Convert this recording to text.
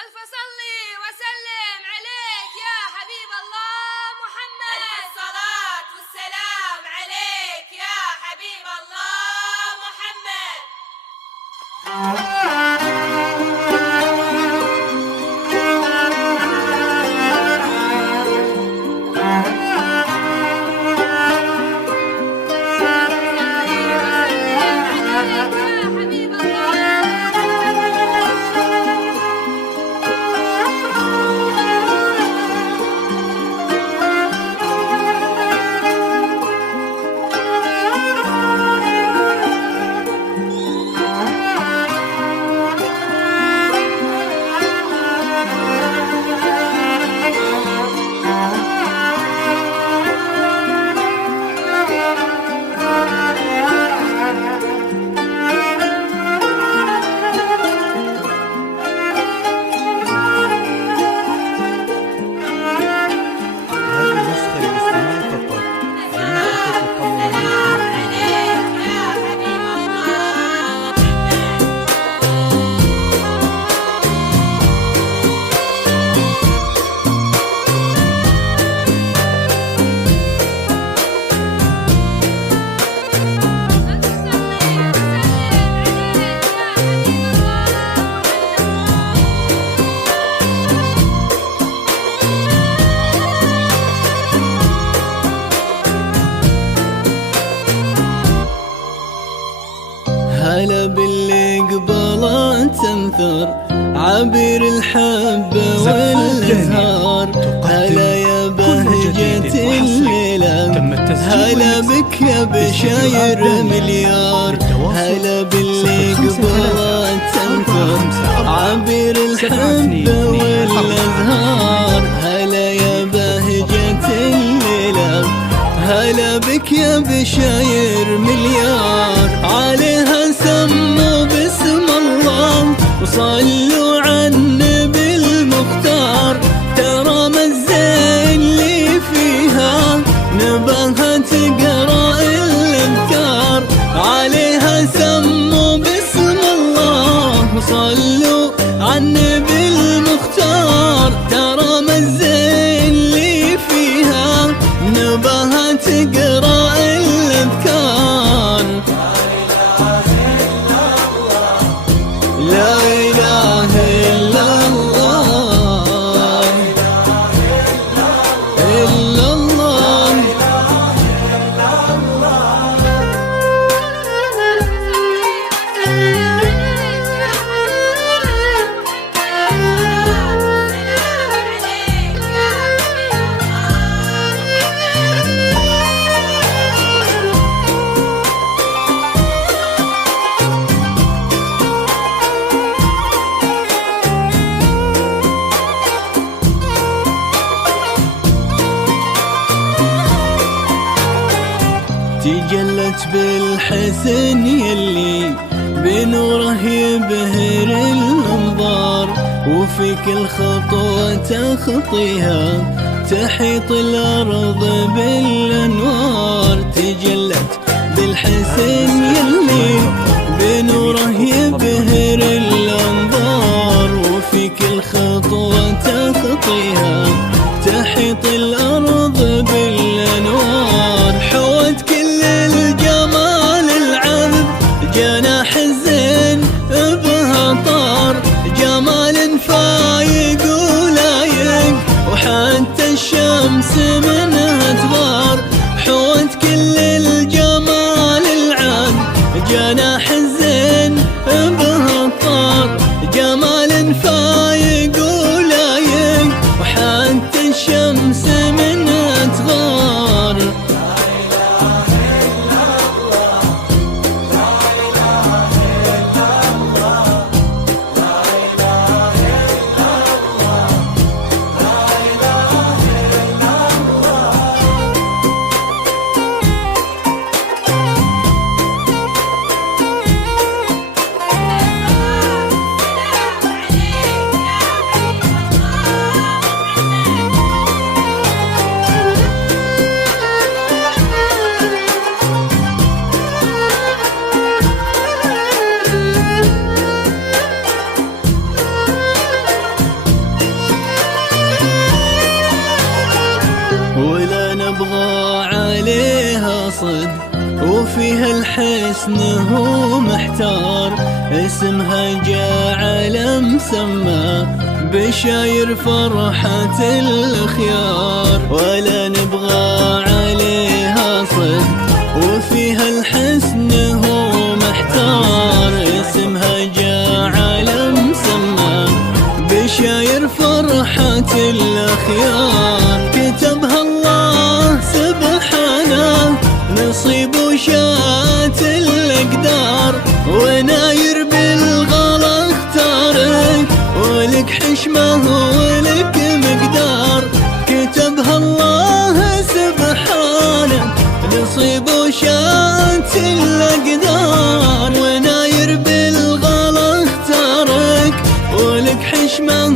ألف صلي وسلم عليك يا حبيب الله محمد. ألف الصلاة والسلام عليك يا حبيب الله محمد. هلا باللي قبله تنثر عبير الحبة والازهار. هلا يا بهجة الليلة، هلا بك يا بشاير مليار. هلا باللي قبله تنثر عبير الحبة والازهار. هلا يا بهجة الليلة، هلا بك يا بشاير مليار. عليها سموا باسم الله وصلوا على النبي المختار. ترى الزين اللي فيها نباها تقرا الاذكار. عليها سموا باسم الله وصلوا على النبي المختار. ترى الزين اللي فيها نباها تقرا الاذكار. لا اله الا الله، الا الله. تجلت بالحسن يلي بنوره يبهر الانظار. وفي كل خطوة تخطيها تحيط الارض بالانوار. تجلت بالحسن يلي بنوره يبهر الانظار. وفي كل خطوة تخطيها تحيط الارض بالانوار. حوت كل الجمال العذب جناح الزين بها طار. جمال فايق ولايق وحتى الشمس منها تغار. حوت كل الجمال العذب جناح الزين بها طار. جمال فايق ولايق وحتى الشمس منها تغار. صدق وفيها الحسن هو محتار، اسمها جعل مسمى بشاير فرحة الخيار، ولا نبغى عليها صدق وفيها الحسن هو محتار، اسمها جعل مسمى بشاير فرحة الخيار، كتبها الله سبحانه نصيب وشات الأقدار، وناير بالغلا اختارك ولك حشمة ولك مقدار، كتبها الله سبحانه نصيب وشات الأقدار، وناير بالغلا اختارك ولك حشمة